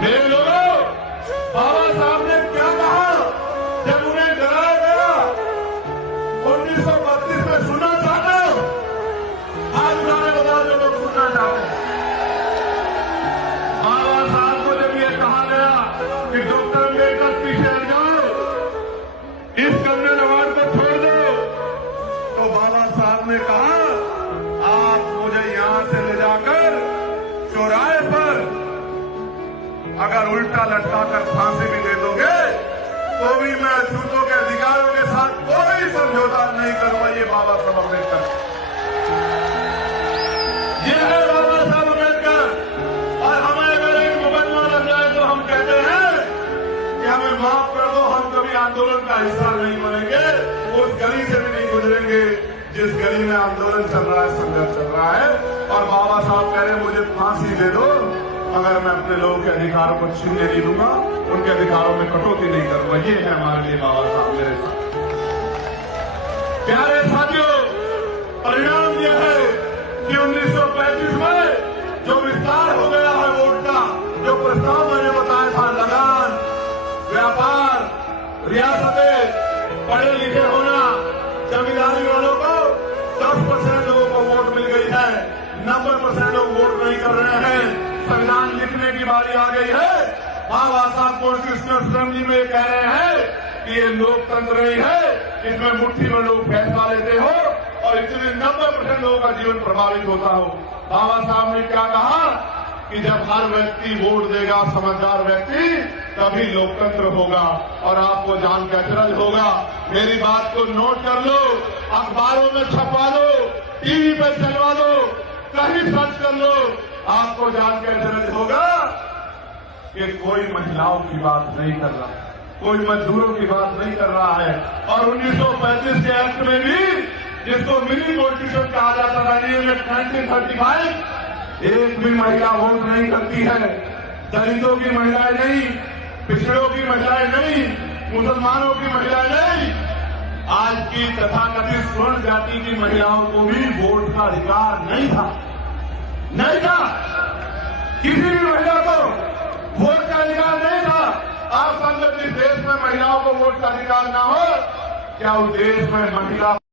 मेरे लोगों, बाबा साहब ने क्या कहा जब उन्हें डराया गया? 1932 में सुनना चाहते हो? आज उन्होंने बताया जो लोग सुनना चाहते हैं। बाबा साहब को जब ये कहा गया कि डॉक्टर अम्बेडकर पीछे हट जाओ, इस कर्नल अवार्ड को छोड़ दो, तो बाबा साहब ने कहा आप मुझे यहां से ले जाकर चौराहे पर अगर उल्टा लटकाकर फांसी भी दे दोगे तो भी मैं छूतों के अधिकारों के साथ कोई समझौता नहीं करूंगा। ये बाबा साहब अम्बेडकर, ये है बाबा साहब अम्बेडकर। और हमें अगर एक मुकदमा लग जाए तो हम कहते हैं कि हमें माफ कर दो, हम कभी आंदोलन का हिस्सा नहीं बनेंगे, उस गली से भी नहीं गुजरेंगे जिस गली में आंदोलन चल रहा है, संघर्ष चल रहा है। और बाबा साहब कह रहे हैं मुझे फांसी दे दो मगर मैं अपने लोगों के अधिकारों को छीनने नहीं दूंगा, उनके अधिकारों में कटौती नहीं करूंगा। ये है हमारे लिए बाबा साहब मेरे साथ। प्यारे साथियों, परिणाम यह है कि 1935 में जो विस्तार हो गया है वोट का, जो प्रस्ताव मैंने बताया था, लगान, व्यापार, रियासतें, पढ़े लिखे होना, जमींदारी वालों को 10% लोगों को वोट मिल गई है, 90% लोग वोट नहीं कर रहे हैं। संविधान लिखने की बारी आ गई है। बाबा साहब कॉन्स्टिट्यूशनल असेंबली में कह रहे हैं कि ये लोकतंत्र नहीं है, इसमें मुट्ठी में लोग फैसला लेते हो और इसलिए 90% लोगों का जीवन प्रभावित होता हो। बाबा साहब ने क्या कहा कि जब हर व्यक्ति वोट देगा, समझदार व्यक्ति, तभी लोकतंत्र होगा। और आपको जान के अचरज होगा, मेरी बात को नोट कर लो, अखबारों में छपवा दो, टीवी पर चलवा दो, कहीं सर्च कर लो, आपको जान के अचरज होगा कि कोई महिलाओं की बात नहीं कर रहा, कोई मजदूरों की बात नहीं कर रहा है। और 1935 के एक्ट में भी, जिसको मिनी कॉन्स्टिट्यूशन कहा जाता था, 1935, एक भी महिला वोट नहीं करती है। दलितों की महिलाएं नहीं, पिछड़ों की महिलाएं नहीं, मुसलमानों की महिलाएं नहीं, आज की तथाकथित स्वर्ण जाति की महिलाओं को भी वोट का अधिकार नहीं था, नहीं था। किसी भी महिला को वोट का अधिकार नहीं था। आप समझो, जिस देश में महिलाओं को वोट का अधिकार ना हो, क्या उस देश में महिला